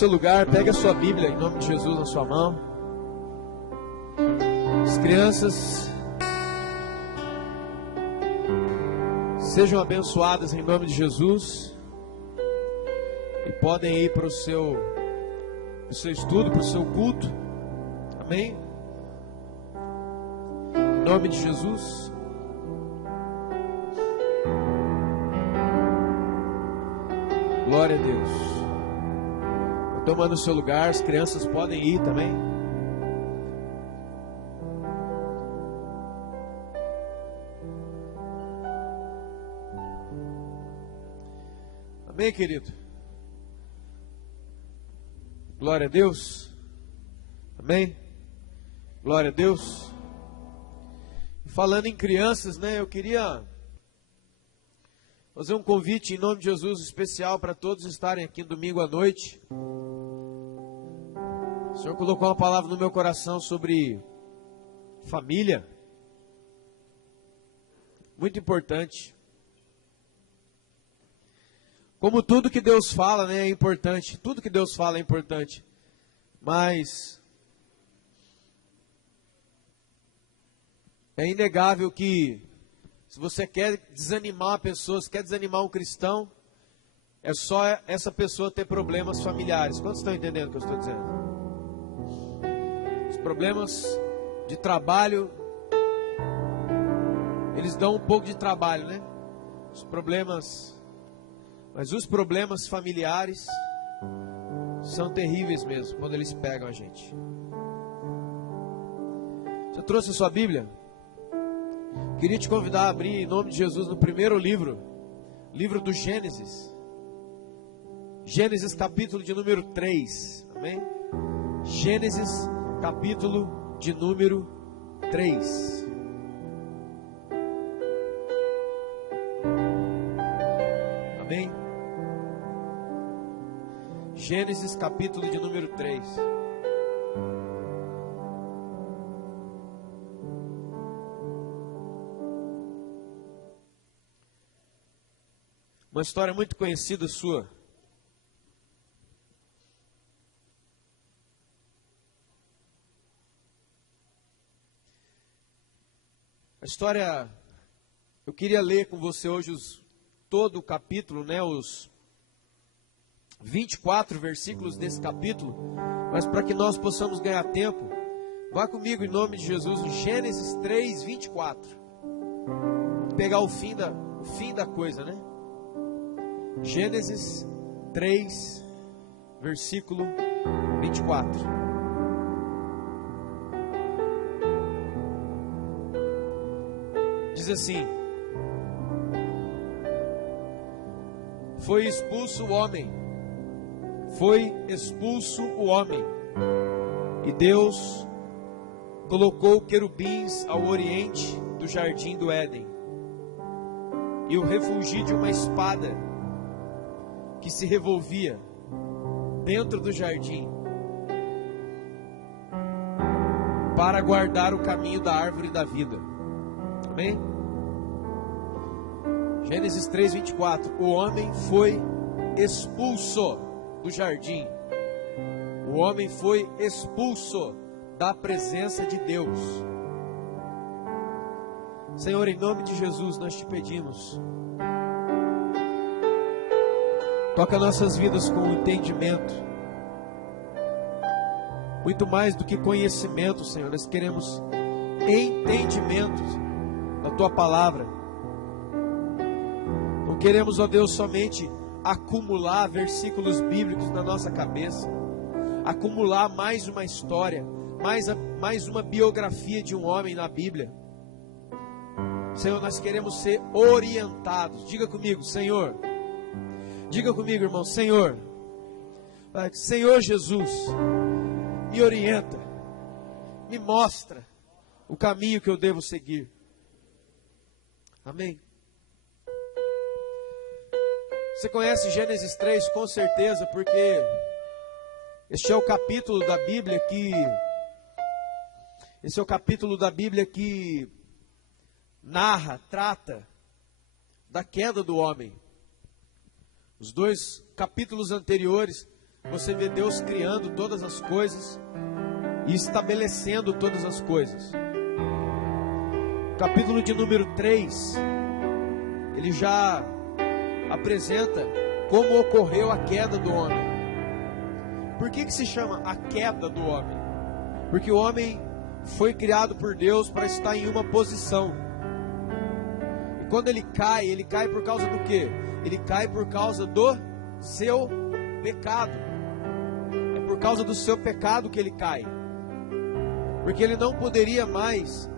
seu lugar, pegue a sua Bíblia em nome de Jesus na sua mão. As crianças sejam abençoadas em nome de Jesus e podem ir para o seu estudo, para o seu culto. Amém? Em nome de Jesus. Glória a Deus. Tomando o seu lugar, as crianças podem ir também. Amém, querido? Glória a Deus. Amém? Glória a Deus. Falando em crianças, né? Eu queria fazer um convite em nome de Jesus especial para todos estarem aqui domingo à noite. O Senhor colocou uma palavra no meu coração sobre família. Muito importante. Como tudo que Deus fala, né, é importante. Tudo que Deus fala é importante. Mas é inegável que se você quer desanimar uma pessoa, se quer desanimar um cristão, é só essa pessoa ter problemas familiares. Quantos estão entendendo o que eu estou dizendo? Os problemas de trabalho, eles dão um pouco de trabalho, né? Mas os problemas familiares são terríveis mesmo, quando eles pegam a gente. Você trouxe a sua Bíblia? Queria te convidar a abrir em nome de Jesus no primeiro livro do Gênesis. Gênesis capítulo de número 3. Amém? Gênesis capítulo de número 3. Amém? Gênesis capítulo de número 3. Uma história muito conhecida sua. A história, eu queria ler com você hoje todo o capítulo, né, os 24 versículos desse capítulo, mas para que nós possamos ganhar tempo, vá comigo em nome de Jesus, no Gênesis 3, 24. Pegar o fim da coisa, né? Gênesis 3, versículo 24. Diz assim: Foi expulso o homem, e Deus colocou querubins ao oriente do jardim do Éden, e o refugi de uma espada que se revolvia dentro do jardim, para guardar o caminho da árvore da vida. Amém? Gênesis 3, 24. O homem foi expulso do jardim. O homem foi expulso da presença de Deus. Senhor, em nome de Jesus, nós te pedimos, toca nossas vidas com entendimento. Muito mais do que conhecimento, Senhor, nós queremos entendimento da Tua palavra. Não queremos, ó Deus, somente acumular versículos bíblicos na nossa cabeça, acumular mais uma história, mais uma biografia de um homem na Bíblia. Senhor, nós queremos ser orientados. Diga comigo, Senhor. Diga comigo, irmão, Senhor. Senhor Jesus, me orienta, me mostra o caminho que eu devo seguir. Amém? Você conhece Gênesis 3 com certeza, porque este é o capítulo da Bíblia que narra, trata da queda do homem. Os dois capítulos anteriores você vê Deus criando todas as coisas e estabelecendo todas as coisas. Capítulo de número 3, ele já apresenta como ocorreu a queda do homem. Por que se chama a queda do homem? Porque o homem foi criado por Deus para estar em uma posição. E quando ele cai por causa do quê? Ele cai por causa do seu pecado. É por causa do seu pecado que ele cai. Porque ele não poderia mais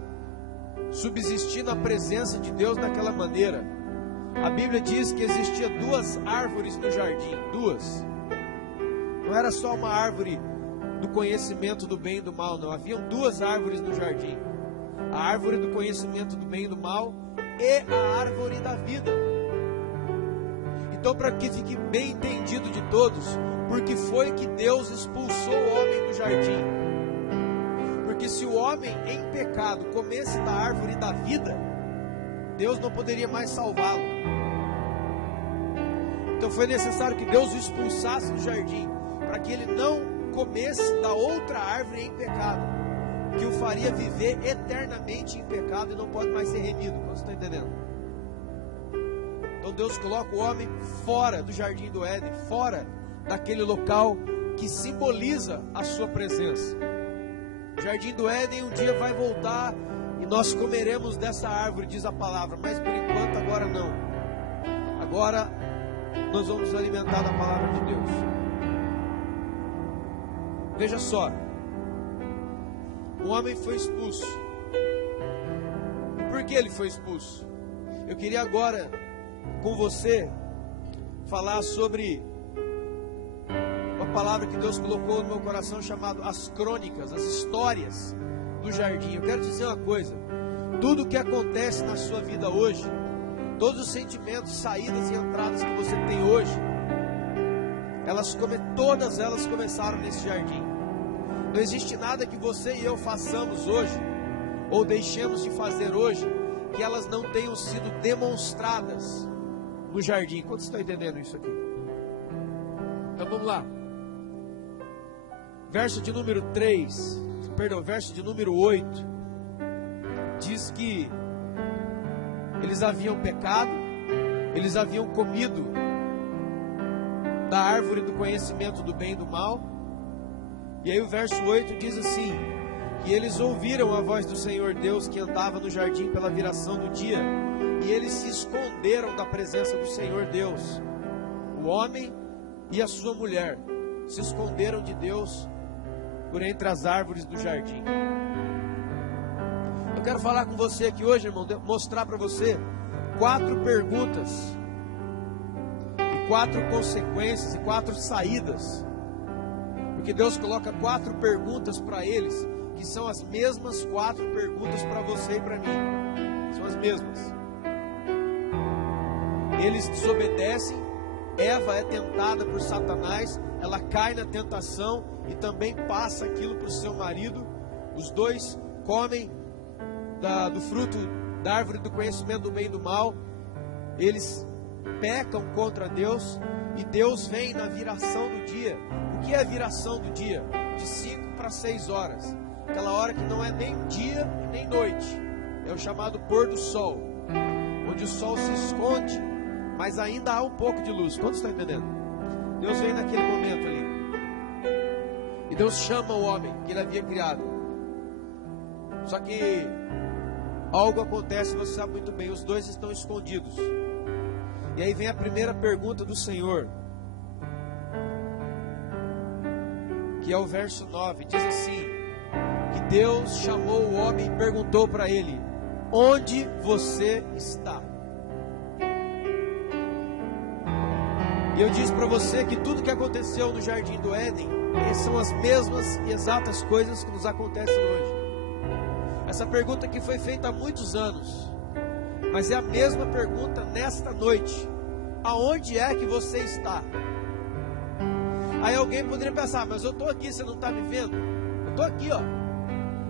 subsistir na presença de Deus daquela maneira. A Bíblia diz que existia 2 árvores no jardim, 2. Não era só uma árvore do conhecimento do bem e do mal, não. Haviam 2 árvores no jardim. A árvore do conhecimento do bem e do mal e a árvore da vida. Então, para que fique bem entendido de todos, porque foi que Deus expulsou o homem do jardim. Porque se o homem em pecado comesse da árvore da vida, Deus não poderia mais salvá-lo. Então foi necessário que Deus o expulsasse do jardim, para que ele não comesse da outra árvore em pecado, que o faria viver eternamente em pecado e não pode mais ser remido. Você está entendendo? Então Deus coloca o homem fora do jardim do Éden, fora daquele local que simboliza a sua presença. O jardim do Éden um dia vai voltar e nós comeremos dessa árvore, diz a palavra, mas por enquanto agora não. Agora nós vamos nos alimentar da palavra de Deus. Veja só, o homem foi expulso. E por que ele foi expulso? Eu queria agora com você falar sobre uma palavra que Deus colocou no meu coração, chamado as crônicas, as histórias do jardim. Eu quero te dizer uma coisa: tudo que acontece na sua vida hoje, todos os sentimentos, saídas e entradas que você tem hoje, todas elas começaram nesse jardim. Não existe nada que você e eu façamos hoje, ou deixemos de fazer hoje, que elas não tenham sido demonstradas no jardim. Quantos estão entendendo isso aqui? Então vamos lá. Verso de número 8, diz que eles haviam pecado, eles haviam comido da árvore do conhecimento do bem e do mal. E aí o verso 8 diz assim: que eles ouviram a voz do Senhor Deus que andava no jardim pela viração do dia, e eles se esconderam da presença do Senhor Deus. O homem e a sua mulher se esconderam de Deus por entre as árvores do jardim. Eu quero falar com você aqui hoje, irmão, mostrar para você 4 perguntas, e 4 consequências, e 4 saídas. Porque Deus coloca 4 perguntas para eles, que são as mesmas 4 perguntas para você e para mim. São as mesmas. Eles desobedecem, Eva é tentada por Satanás, ela cai na tentação e também passa aquilo para o seu marido. Os dois comem do fruto da árvore do conhecimento do bem e do mal. Eles pecam contra Deus, e Deus vem na viração do dia. O que é a viração do dia? De 5 para 6 horas. Aquela hora que não é nem dia e nem noite. É o chamado pôr do sol, onde o sol se esconde, mas ainda há um pouco de luz. Quantos estão entendendo? Deus vem naquele momento ali, e Deus chama o homem que ele havia criado. Só que algo acontece, você sabe muito bem. Os dois estão escondidos. E aí vem a primeira pergunta do Senhor, que é o verso 9. Diz assim: que Deus chamou o homem e perguntou para ele: onde você está? E eu disse para você que tudo que aconteceu no jardim do Éden são as mesmas e exatas coisas que nos acontecem hoje. Essa pergunta que foi feita há muitos anos, mas é a mesma pergunta nesta noite: aonde é que você está? Aí alguém poderia pensar: mas eu estou aqui, você não está me vendo? Eu estou aqui, ó,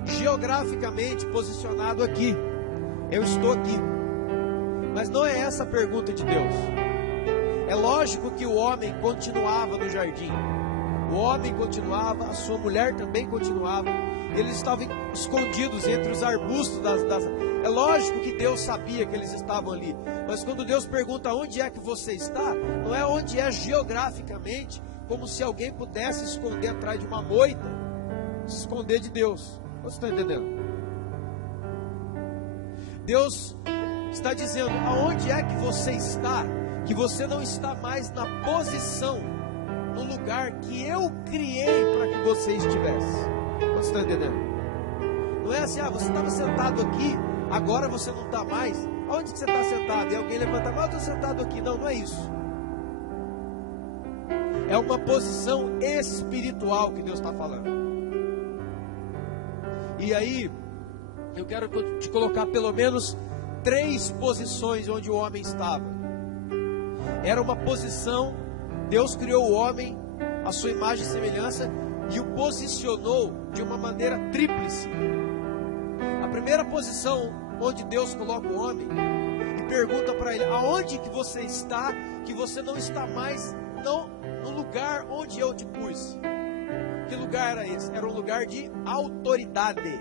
geograficamente posicionado aqui. Eu estou aqui. Mas não é essa a pergunta de Deus. É lógico que o homem continuava no jardim. O homem continuava, a sua mulher também continuava. Eles estavam escondidos entre os arbustos É lógico que Deus sabia que eles estavam ali. Mas quando Deus pergunta onde é que você está, não é onde é geograficamente, como se alguém pudesse esconder atrás de uma moita, se esconder de Deus. Você está entendendo? Deus está dizendo aonde é que você está, que você não está mais na posição, no lugar que eu criei para que você estivesse. Você está entendendo? Não é assim, você estava sentado aqui, agora você não está mais. Onde que você está sentado? E alguém levanta a mão, eu estou sentado aqui. Não, não é isso. É uma posição espiritual que Deus está falando. E aí, eu quero te colocar pelo menos 3 posições onde o homem estava. Era uma posição, Deus criou o homem à sua imagem e semelhança e o posicionou de uma maneira tríplice. A primeira posição onde Deus coloca o homem e pergunta para ele: aonde que você está, que você não está mais no lugar onde eu te pus? Que lugar era esse? Era um lugar de autoridade.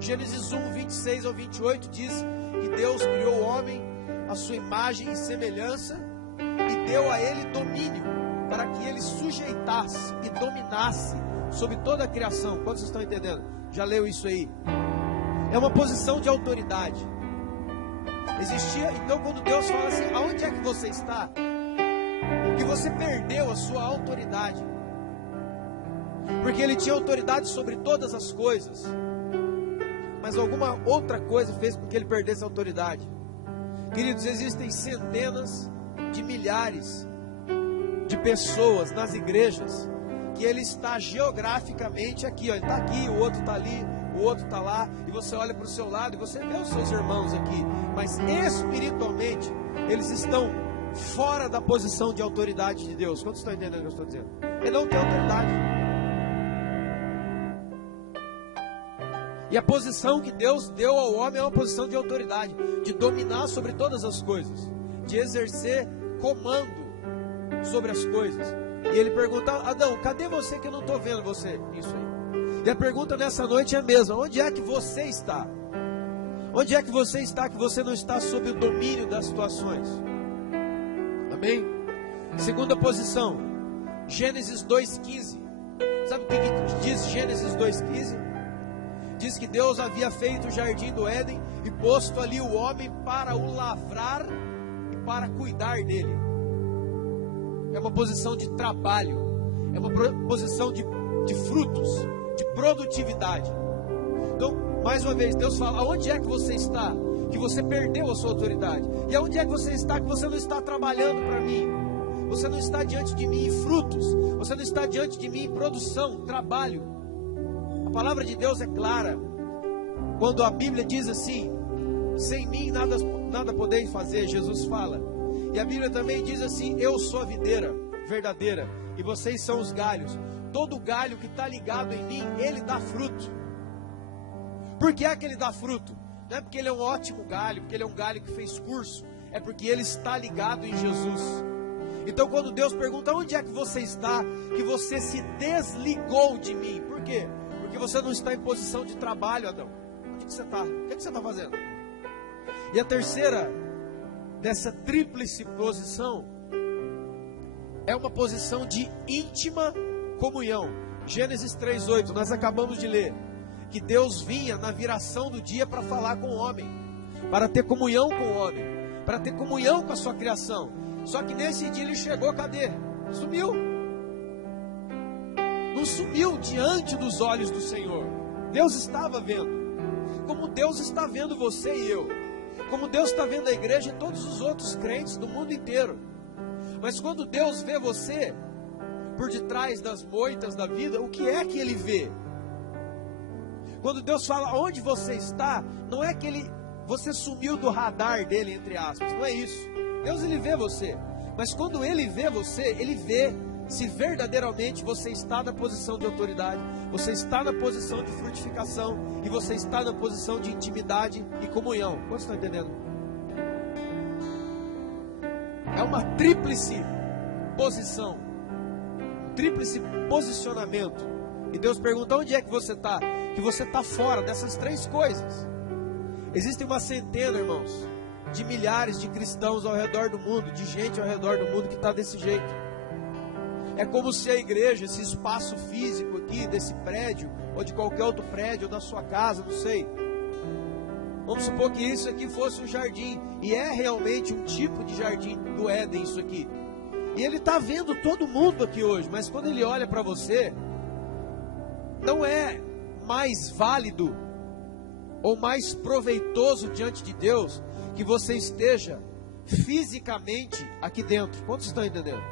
Gênesis 1, 26 ao 28 diz que Deus criou o homem à sua imagem e semelhança e deu a ele domínio para que ele sujeitasse e dominasse sobre toda a criação. Quantos estão entendendo? Já leu isso aí? É uma posição de autoridade. Existia, então, quando Deus fala assim: aonde é que você está? Que você perdeu a sua autoridade. Porque ele tinha autoridade sobre todas as coisas. Mas alguma outra coisa fez com que ele perdesse a autoridade. Queridos, existem centenas de milhares de pessoas nas igrejas que ele está geograficamente aqui, ele está aqui, o outro está ali, o outro está lá, e você olha para o seu lado e você vê os seus irmãos aqui, mas espiritualmente eles estão fora da posição de autoridade de Deus. Quantos estão entendendo o que eu estou dizendo? Ele não tem autoridade. E a posição que Deus deu ao homem é uma posição de autoridade, de dominar sobre todas as coisas, de exercer comando sobre as coisas. E ele pergunta: Adão, cadê você que eu não estou vendo você? Isso aí. E a pergunta nessa noite é a mesma: onde é que você está? Onde é que você está que você não está sob o domínio das situações? Amém? Segunda posição, Gênesis 2,15. Sabe o que diz Gênesis 2,15? Diz que Deus havia feito o jardim do Éden e posto ali o homem para o lavrar e para cuidar dele. É uma posição de trabalho, é uma posição de frutos, de produtividade. Então, mais uma vez, Deus fala: aonde é que você está, que você perdeu a sua autoridade? E aonde é que você está, que você não está trabalhando para mim? Você não está diante de mim em frutos, você não está diante de mim em produção, trabalho. A palavra de Deus é clara. Quando a Bíblia diz assim: sem mim nada podeis fazer, Jesus fala. E a Bíblia também diz assim: eu sou a videira verdadeira e vocês são os galhos. Todo galho que está ligado em mim, ele dá fruto. Por que é que ele dá fruto? Não é porque ele é um ótimo galho, porque ele é um galho que fez curso. É porque ele está ligado em Jesus. Então quando Deus pergunta: onde é que você está, que você se desligou de mim? Por quê? Porque você não está em posição de trabalho, Adão. Onde que você está? O que você está fazendo? E a terceira dessa tríplice posição é uma posição de íntima comunhão. Gênesis 3:8, nós acabamos de ler que Deus vinha na viração do dia para falar com o homem, para ter comunhão com o homem, para ter comunhão com a sua criação. Só que nesse dia ele chegou, cadê? Sumiu. Não sumiu diante dos olhos do Senhor. Deus estava vendo, como Deus está vendo você e eu, como Deus está vendo a igreja e todos os outros crentes do mundo inteiro. Mas quando Deus vê você por detrás das moitas da vida, o que é que Ele vê? Quando Deus fala onde você está, não é que você sumiu do radar dele, entre aspas, não é isso. Deus, Ele vê você, mas quando Ele vê você, Ele vê se verdadeiramente você está na posição de autoridade, você está na posição de frutificação e você está na posição de intimidade e comunhão. Quantos estão entendendo? É uma tríplice posição, tríplice posicionamento. E Deus pergunta: onde é que você está? Que você está fora dessas três coisas. Existem uma centena, irmãos, de milhares de cristãos ao redor do mundo, de gente ao redor do mundo que está desse jeito. É como se a igreja, esse espaço físico aqui, desse prédio, ou de qualquer outro prédio, ou da sua casa, não sei. Vamos supor que isso aqui fosse um jardim, e é realmente um tipo de jardim do Éden isso aqui. E ele está vendo todo mundo aqui hoje, mas quando ele olha para você, não é mais válido ou mais proveitoso diante de Deus que você esteja fisicamente aqui dentro. Quantos estão entendendo?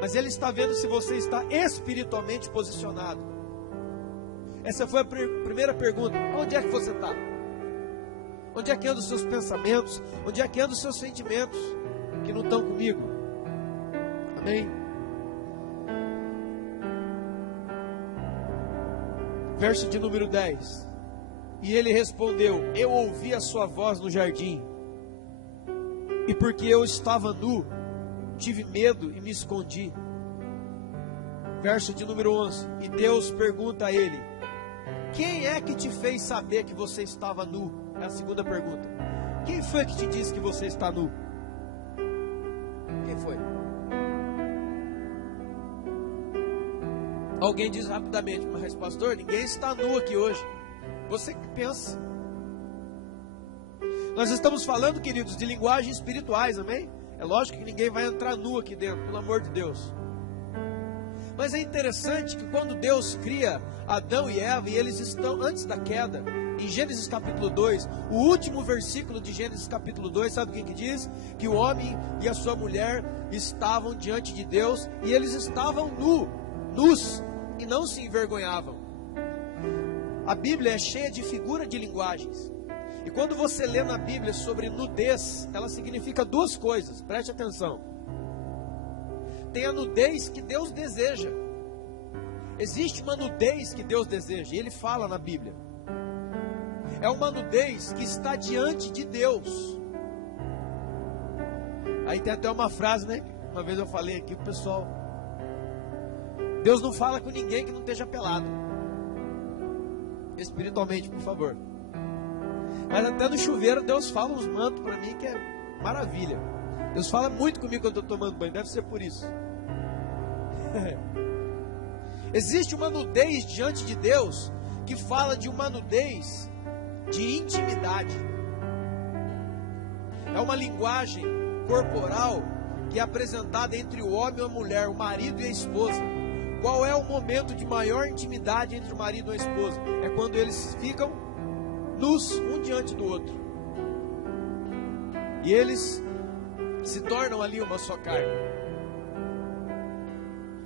Mas Ele está vendo se você está espiritualmente posicionado. Essa foi a primeira pergunta. Onde é que você está? Onde é que andam os seus pensamentos? Onde é que andam os seus sentimentos que não estão comigo? Amém? Verso de número 10. E ele respondeu: eu ouvi a sua voz no jardim, e porque eu estava nu, tive medo e me escondi. Verso de número 11. E Deus pergunta a ele: quem é que te fez saber que você estava nu? É a segunda pergunta. Quem foi que te disse que você está nu? Quem foi? Alguém diz rapidamente: mas pastor, ninguém está nu aqui hoje. Você que pensa. Nós estamos falando, queridos, de linguagens espirituais, amém? É lógico que ninguém vai entrar nu aqui dentro, pelo amor de Deus. Mas é interessante que quando Deus cria Adão e Eva, e eles estão antes da queda, em Gênesis capítulo 2, o último versículo de Gênesis capítulo 2, sabe o que diz? Que o homem e a sua mulher estavam diante de Deus, e eles estavam nus, e não se envergonhavam. A Bíblia é cheia de figura de linguagens. E quando você lê na Bíblia sobre nudez, ela significa duas coisas, preste atenção. Tem a nudez que Deus deseja. Existe uma nudez que Deus deseja, e Ele fala na Bíblia. É uma nudez que está diante de Deus. Aí tem até uma frase, né? Uma vez eu falei aqui pro pessoal: Deus não fala com ninguém que não esteja pelado. Espiritualmente, por favor. Mas até no chuveiro Deus fala uns mantos para mim que é maravilha. Deus fala muito comigo quando eu estou tomando banho, deve ser por isso. Existe uma nudez diante de Deus que fala de uma nudez de intimidade. É uma linguagem corporal que é apresentada entre o homem e a mulher, o marido e a esposa. Qual é o momento de maior intimidade entre o marido e a esposa? É quando eles ficam nus, um diante do outro. E eles se tornam ali uma só carne.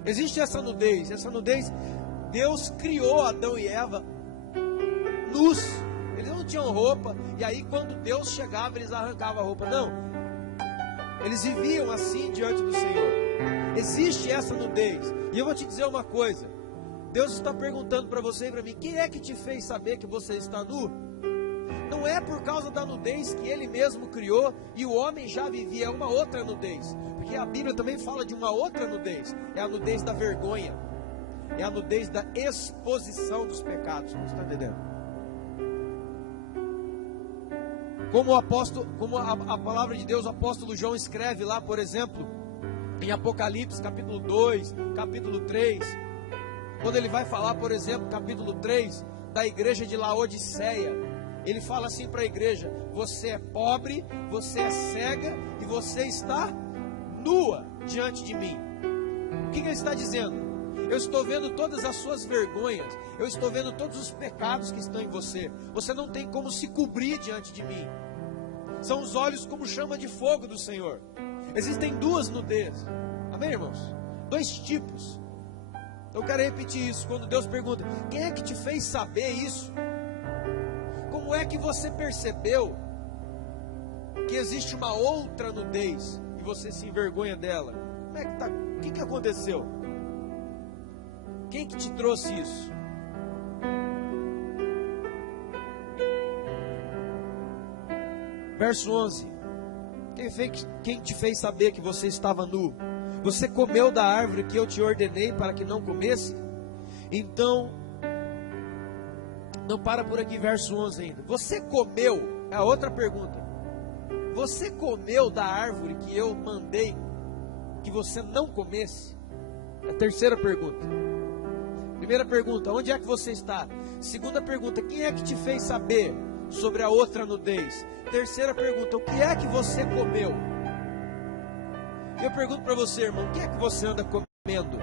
Existe essa nudez. Deus criou Adão e Eva nus. Eles não tinham roupa, e aí quando Deus chegava, eles arrancavam a roupa. Não. Eles viviam assim diante do Senhor. Existe essa nudez. E eu vou te dizer uma coisa. Deus está perguntando para você e para mim: quem é que te fez saber que você está nu? Não é por causa da nudez que Ele mesmo criou e o homem já vivia, é uma outra nudez. Porque a Bíblia também fala de uma outra nudez. É a nudez da vergonha. É a nudez da exposição dos pecados. Você está entendendo? Como a palavra de Deus, o apóstolo João escreve lá, por exemplo, em Apocalipse capítulo 2, capítulo 3, quando ele vai falar, por exemplo, capítulo 3, da igreja de Laodiceia, ele fala assim para a igreja: você é pobre, você é cega e você está nua diante de mim. O que ele está dizendo? Eu estou vendo todas as suas vergonhas, eu estou vendo todos os pecados que estão em você. Você não tem como se cobrir diante de mim. São os olhos como chama de fogo do Senhor. Existem duas nudezes. Amém, irmãos? Dois tipos. Eu quero repetir isso. Quando Deus pergunta: quem é que te fez saber isso? Como é que você percebeu que existe uma outra nudez e você se envergonha dela? Como é que tá? O que aconteceu? Quem que te trouxe isso? Verso 11. Quem te fez saber que você estava nu? Você comeu da árvore que eu te ordenei para que não comesse? Então, não para por aqui, verso 11 ainda. Você comeu, é a outra pergunta. Você comeu da árvore que eu mandei que você não comesse? É a terceira pergunta. Primeira pergunta, onde é que você está? Segunda pergunta, quem é que te fez saber sobre a outra nudez? Terceira pergunta, o que é que você comeu? Eu pergunto para você, irmão, o que é que você anda comendo?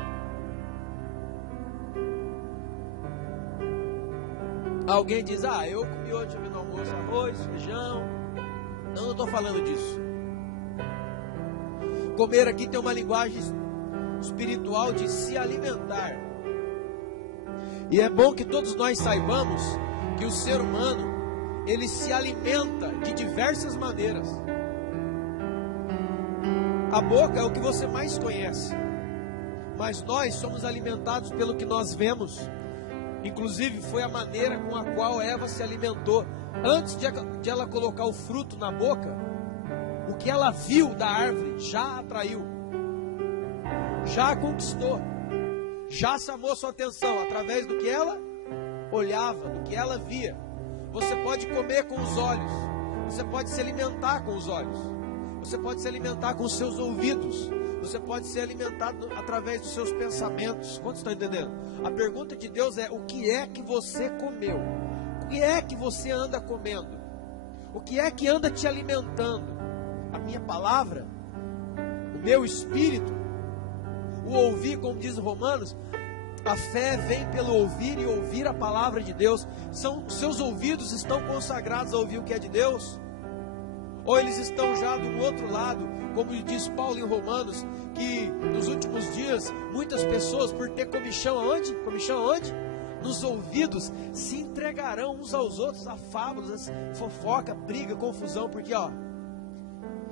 Alguém diz, eu comi hoje no almoço arroz, feijão. Não estou falando disso. Comer aqui tem uma linguagem espiritual de se alimentar. E é bom que todos nós saibamos que o ser humano, ele se alimenta de diversas maneiras. A boca é o que você mais conhece, mas nós somos alimentados pelo que nós vemos. Inclusive foi a maneira com a qual Eva se alimentou. Antes de ela colocar o fruto na boca, o que ela viu da árvore já a atraiu, já a conquistou, já chamou sua atenção através do que ela olhava, do que ela via. Você pode comer com os olhos, você pode se alimentar com os olhos, você pode se alimentar com os seus ouvidos, você pode ser alimentado através dos seus pensamentos. Quantos estão entendendo? A pergunta de Deus é: o que é que você comeu? O que é que você anda comendo? O que é que anda te alimentando? A minha palavra? O meu espírito? O ouvir, como diz Romanos, a fé vem pelo ouvir e ouvir a palavra de Deus. Seus ouvidos estão consagrados a ouvir o que é de Deus? Ou eles estão já do outro lado, como diz Paulo em Romanos, que nos últimos dias, muitas pessoas, por ter comichão aonde? Comichão aonde? Nos ouvidos, se entregarão uns aos outros a fábulas, fofoca, briga, confusão, porque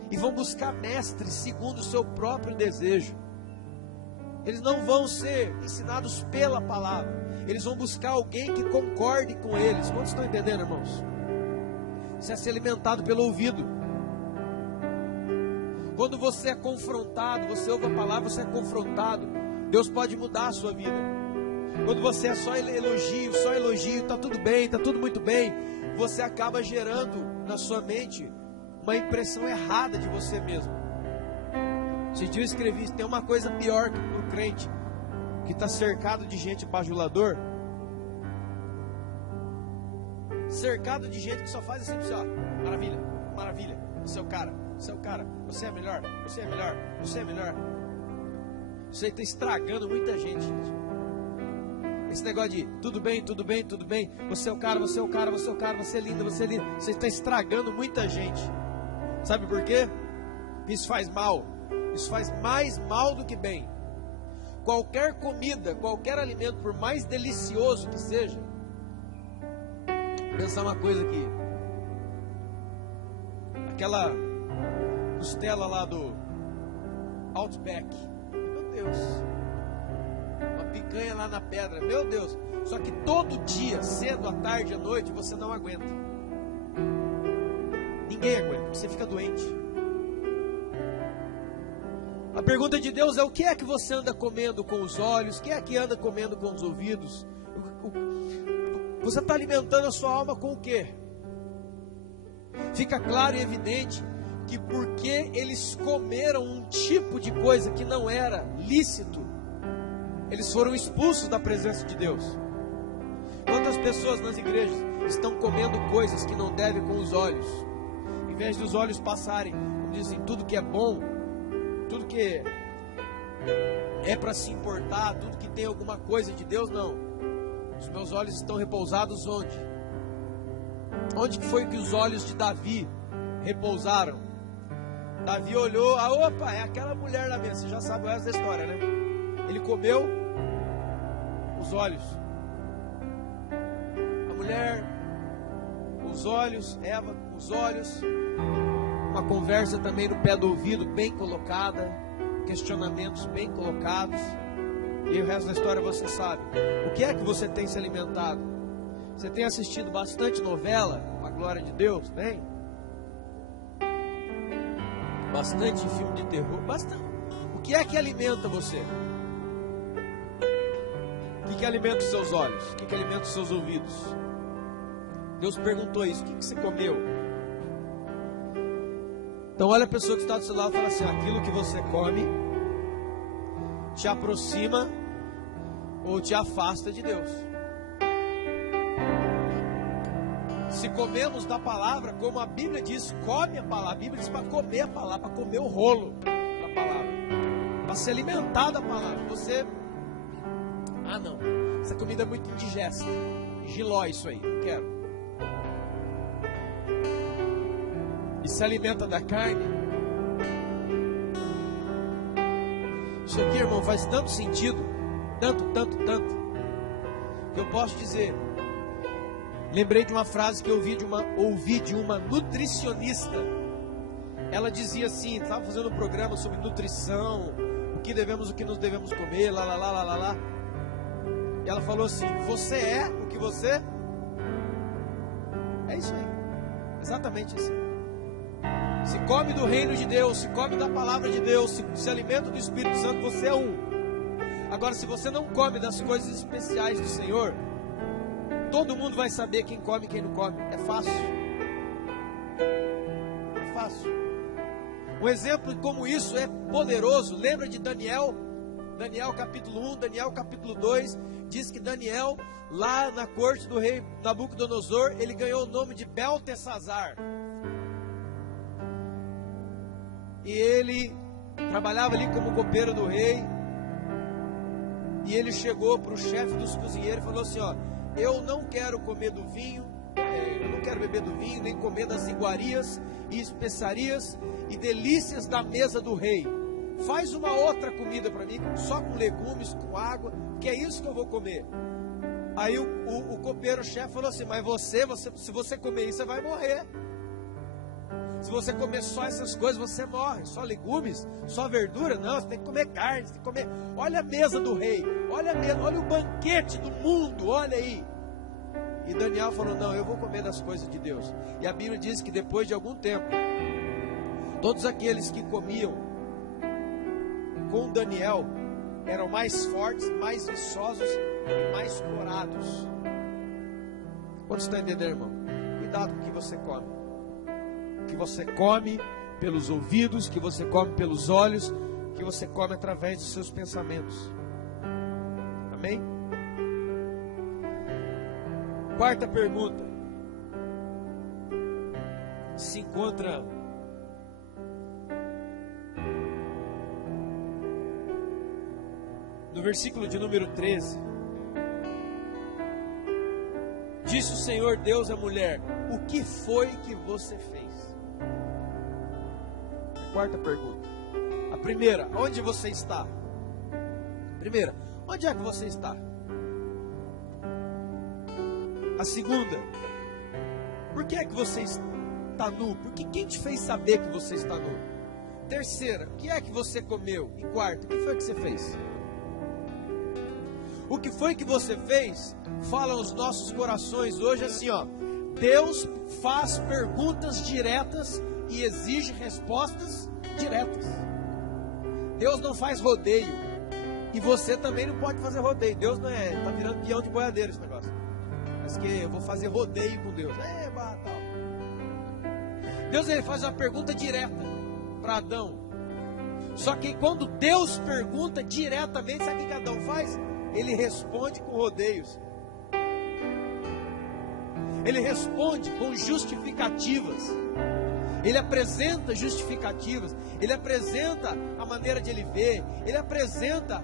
e vão buscar mestres segundo o seu próprio desejo. Eles não vão ser ensinados pela palavra, eles vão buscar alguém que concorde com eles. Quantos estão entendendo, irmãos? Você é ser alimentado pelo ouvido. Quando você é confrontado, você ouve a palavra, você é confrontado, Deus pode mudar a sua vida. Quando você é só elogio, está tudo bem, está tudo muito bem, você acaba gerando na sua mente uma impressão errada de você mesmo. Se eu escrevi, tem uma coisa pior que para o crente que está cercado de gente bajulador, cercado de gente que só faz assim, maravilha, maravilha, você é o cara, você é o cara, você é melhor, você é melhor, você é melhor. Isso aí está estragando muita gente, gente. Esse negócio de tudo bem, tudo bem, tudo bem, você é o cara, você é o cara, você é o cara, você é linda, você é linda. Você está estragando muita gente. Sabe por quê? Isso faz mal. Isso faz mais mal do que bem. Qualquer comida, qualquer alimento, por mais delicioso que seja, vou pensar uma coisa aqui. Aquela costela lá do Outback, meu Deus, uma picanha lá na pedra, meu Deus. Só que todo dia, cedo, à tarde, à noite, você não aguenta. Ninguém aguenta, você fica doente. A pergunta de Deus é: o que é que você anda comendo com os olhos? O que é que anda comendo com os ouvidos? Você está alimentando a sua alma com o quê? Fica claro e evidente que porque eles comeram um tipo de coisa que não era lícito, eles foram expulsos da presença de Deus. Quantas pessoas nas igrejas estão comendo coisas que não devem com os olhos? Em vez dos olhos passarem, como dizem, tudo que é bom, tudo que é para se importar, tudo que tem alguma coisa de Deus, não. Os meus olhos estão repousados onde? Onde que foi que os olhos de Davi repousaram? Davi olhou, opa, é aquela mulher lá mesmo. Você já sabe o resto da história, né? Ele comeu os olhos. A mulher, os olhos, Eva, os olhos. Uma conversa também no pé do ouvido, bem colocada. Questionamentos bem colocados. E o resto da história você sabe. O que é que você tem se alimentado? Você tem assistido bastante novela, a glória de Deus, tem? Bastante filme de terror, bastante. que é que alimenta você? O que alimenta os seus olhos? O que alimenta os seus ouvidos? Deus perguntou isso. O que você comeu? Então olha a pessoa que está do seu lado e fala assim: aquilo que você come te aproxima ou te afasta de Deus. Se comemos da palavra, como a Bíblia diz, come a palavra. A Bíblia diz para comer a palavra, para comer o rolo da palavra, para se alimentar da palavra. Você, não, essa comida é muito indigesta, giló isso aí, não quero. E se alimenta da carne. Isso aqui, irmão, faz tanto sentido, tanto, que eu posso dizer. Lembrei de uma frase que eu ouvi de uma nutricionista. Ela dizia assim, estava fazendo um programa sobre nutrição, o que nos devemos comer, lá. E ela falou assim: você é o que você... É isso aí, exatamente isso. Se come do reino de Deus, se come da palavra de Deus, se alimenta do Espírito Santo, você é um. Agora, se você não come das coisas especiais do Senhor, todo mundo vai saber quem come e quem não come. É fácil. É fácil. Um exemplo como isso é poderoso. Lembra de Daniel? Daniel capítulo 1, Daniel capítulo 2. Diz que Daniel, lá na corte do rei Nabucodonosor, ele ganhou o nome de Beltesazar. E ele trabalhava ali como copeiro do rei. E ele chegou para o chefe dos cozinheiros e falou assim: eu não quero comer do vinho, eu não quero beber do vinho, nem comer das iguarias e especiarias e delícias da mesa do rei. Faz uma outra comida para mim, só com legumes, com água, que é isso que eu vou comer. Aí o copeiro-chefe falou assim: mas se você comer isso, você vai morrer. Se você comer só essas coisas, você morre. Só legumes, só verdura, não, você tem que comer carne, você tem que comer. Olha a mesa do rei, olha o banquete do mundo, olha aí. E Daniel falou: não, eu vou comer das coisas de Deus. E a Bíblia diz que depois de algum tempo, todos aqueles que comiam com Daniel eram mais fortes, mais viçosos e mais corados. Quando você está entendendo, irmão? Cuidado com o que você come. Que você come pelos ouvidos, que você come pelos olhos, que você come através dos seus pensamentos. Amém? Quarta pergunta se encontra no versículo de número 13. Disse o Senhor Deus à mulher: o que foi que você fez? Quarta pergunta. A primeira: onde você está? Primeira: onde é que você está? A segunda: por que é que você está nu? Porque quem te fez saber que você está nu? Terceira: o que é que você comeu? E quarta: o que foi que você fez? O que foi que você fez fala aos nossos corações hoje assim, Deus faz perguntas diretas e exige respostas diretas. Deus não faz rodeio. E você também não pode fazer rodeio. Deus não está virando peão de boiadeiro esse negócio. Mas que eu vou fazer rodeio com Deus. Tal. Deus, ele faz uma pergunta direta para Adão. Só que quando Deus pergunta diretamente, sabe o que Adão faz? Ele responde com rodeios. Ele responde com justificativas. Ele apresenta justificativas. Ele apresenta a maneira de ele ver. Ele apresenta.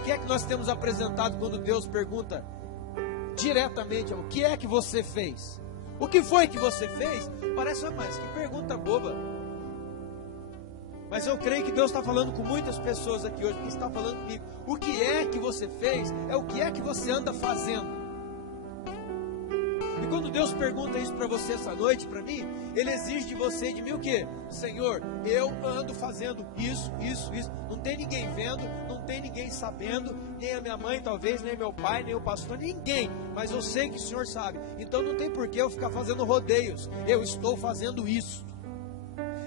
O que é que nós temos apresentado quando Deus pergunta diretamente: o que é que você fez? O que foi que você fez? Parece mais que pergunta boba. Mas eu creio que Deus está falando com muitas pessoas aqui hoje. Porque está falando comigo. O que é que você fez? É o que é que você anda fazendo. E quando Deus pergunta isso para você essa noite, para mim, Ele exige de você e de mim o quê? Senhor, eu ando fazendo isso. Não tem ninguém vendo, não tem ninguém sabendo, nem a minha mãe talvez, nem meu pai, nem o pastor, ninguém. Mas eu sei que o Senhor sabe. Então não tem por que eu ficar fazendo rodeios. Eu estou fazendo isso.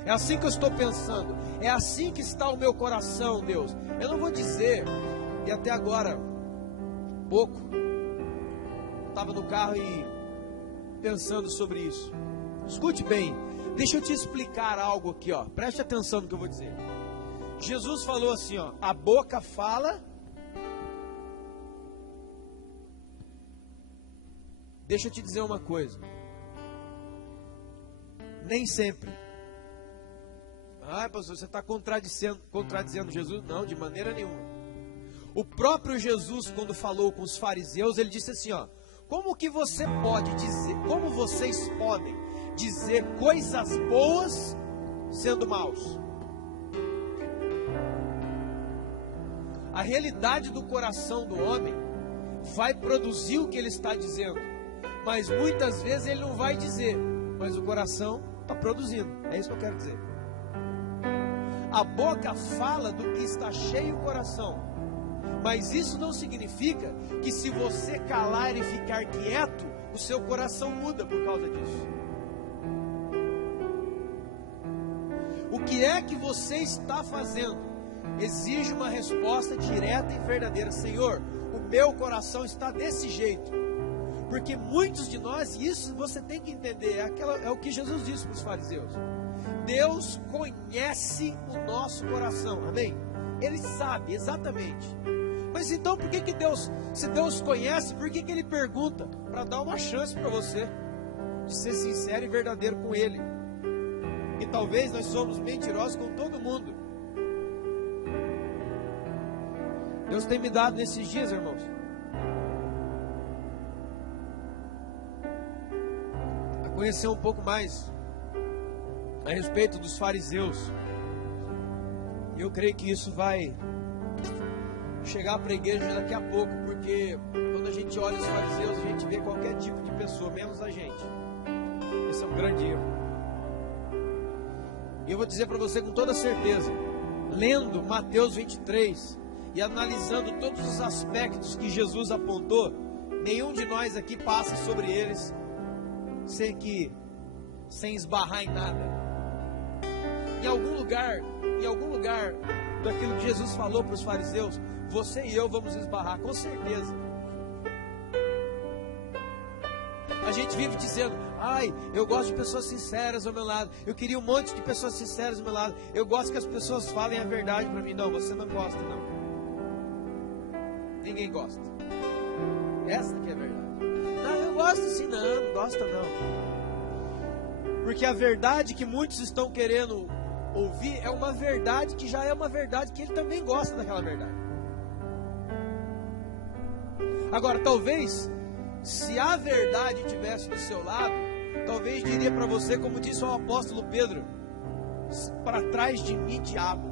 É assim que eu estou pensando. É assim que está o meu coração, Deus. Eu não vou dizer, e até agora, pouco, estava no carro e pensando sobre isso. Escute bem, deixa eu te explicar algo aqui, ó. Preste atenção no que eu vou dizer. Jesus falou assim, ó, a boca fala. Deixa eu te dizer uma coisa. Nem sempre. Ah, pastor, você está contradizendo Jesus? Não, de maneira nenhuma. O próprio Jesus, quando falou com os fariseus, ele disse assim, ó, como que você pode dizer, como vocês podem dizer coisas boas sendo maus? A realidade do coração do homem vai produzir o que ele está dizendo, mas muitas vezes ele não vai dizer, mas o coração está produzindo. É isso que eu quero dizer. A boca fala do que está cheio o coração, mas isso não significa que se você calar e ficar quieto, o seu coração muda por causa disso. O que é que você está fazendo exige uma resposta direta e verdadeira. Senhor, o meu coração está desse jeito. Porque muitos de nós, e isso você tem que entender, é o que Jesus disse para os fariseus. Deus conhece o nosso coração, amém? Ele sabe exatamente. Mas então por que Deus, se Deus conhece, por que Ele pergunta? Para dar uma chance para você de ser sincero e verdadeiro com Ele. E talvez nós somos mentirosos com todo mundo. Deus tem me dado nesses dias, irmãos, a conhecer um pouco mais a respeito dos fariseus. E eu creio que isso vai chegar para a igreja daqui a pouco, porque quando a gente olha os fariseus, a gente vê qualquer tipo de pessoa, menos a gente. Esse é um grande erro. E eu vou dizer para você com toda certeza, lendo Mateus 23 e analisando todos os aspectos que Jesus apontou, nenhum de nós aqui passa sobre eles sem esbarrar em nada. Em algum lugar daquilo que Jesus falou para os fariseus, você e eu vamos esbarrar, com certeza. A gente vive dizendo, ai, eu gosto de pessoas sinceras ao meu lado, eu queria um monte de pessoas sinceras ao meu lado, eu gosto que as pessoas falem a verdade para mim. Não, você não gosta, não. Ninguém gosta. Essa que é a verdade. Não, eu gosto sim, não gosta não. Porque a verdade que muitos estão querendo ouvir é uma verdade que já é uma verdade que ele também gosta daquela verdade. Agora, talvez, se a verdade estivesse do seu lado, talvez diria para você, como disse o apóstolo Pedro, para trás de mim, diabo.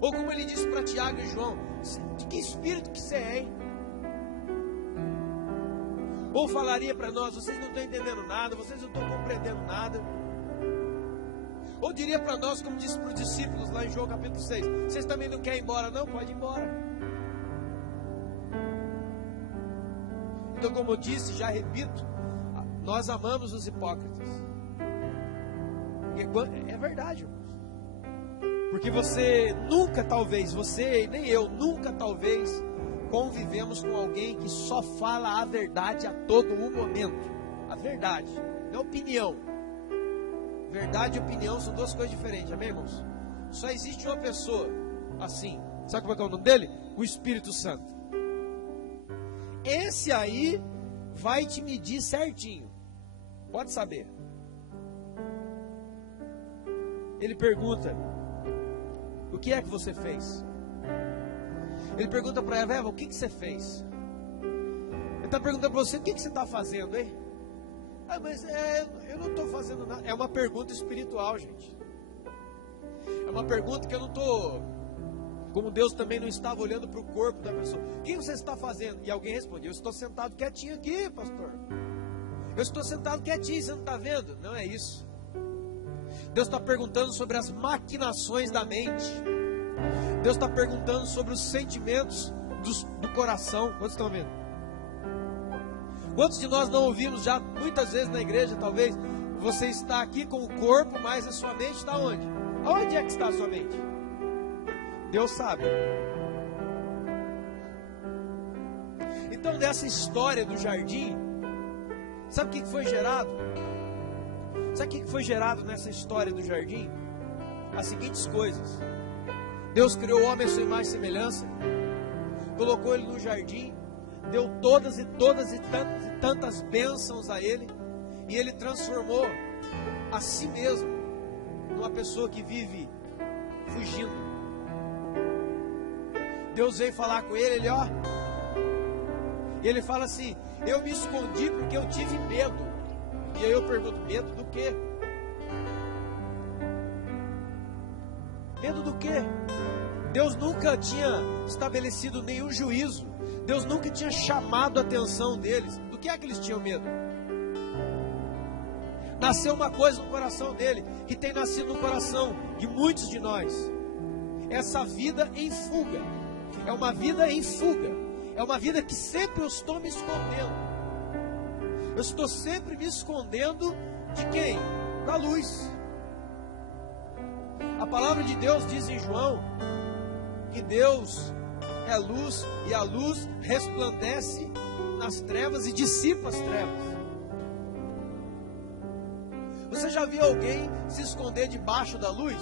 Ou como ele disse para Tiago e João, de que espírito que você é, hein? Ou falaria para nós, vocês não estão entendendo nada, vocês não estão compreendendo nada. Ou diria para nós, como disse para os discípulos lá em João capítulo 6, vocês também não querem ir embora? Não, pode ir embora. Então, como eu disse, já repito, nós amamos os hipócritas. É verdade, irmãos. Porque você nunca, talvez, você nem eu, nunca, talvez, convivemos com alguém que só fala a verdade a todo momento. A verdade, não opinião. Verdade e opinião são duas coisas diferentes, amém, irmãos? Só existe uma pessoa assim. Sabe como é que é o nome dele? O Espírito Santo. Esse aí vai te medir certinho. Pode saber. Ele pergunta, o que é que você fez? Ele pergunta para Eva, o que você fez? Ele está perguntando para você, o que você está fazendo, hein? Ah, mas eu não estou fazendo nada. É uma pergunta espiritual, gente. É uma pergunta que eu não estou, como Deus também não estava olhando para o corpo da pessoa. O que você está fazendo? E alguém responde, eu estou sentado quietinho aqui, pastor. Eu estou sentado quietinho, você não está vendo? Não é isso. Deus está perguntando sobre as maquinações da mente. Deus está perguntando sobre os sentimentos do coração. Quantos estão vendo? Quantos de nós não ouvimos já muitas vezes na igreja, talvez, você está aqui com o corpo, mas a sua mente está onde? Aonde é que está a sua mente? Deus sabe. Então, dessa história do jardim, sabe o que foi gerado? Sabe o que foi gerado nessa história do jardim? As seguintes coisas. Deus criou o homem à sua imagem e semelhança, colocou ele no jardim, deu todas e tantas bênçãos a ele, e ele transformou a si mesmo numa pessoa que vive fugindo. Deus veio falar com ele, e ele fala assim: eu me escondi porque eu tive medo. E aí eu pergunto: medo do quê? Medo do quê? Deus nunca tinha estabelecido nenhum juízo. Deus nunca tinha chamado a atenção deles. Do que é que eles tinham medo? Nasceu uma coisa no coração dele, que tem nascido no coração de muitos de nós. Essa vida em fuga. É uma vida em fuga. É uma vida que sempre eu estou me escondendo. Eu estou sempre me escondendo de quem? Da luz. A palavra de Deus diz em João que Deus é luz e a luz resplandece nas trevas e dissipa as trevas. Você já viu alguém se esconder debaixo da luz?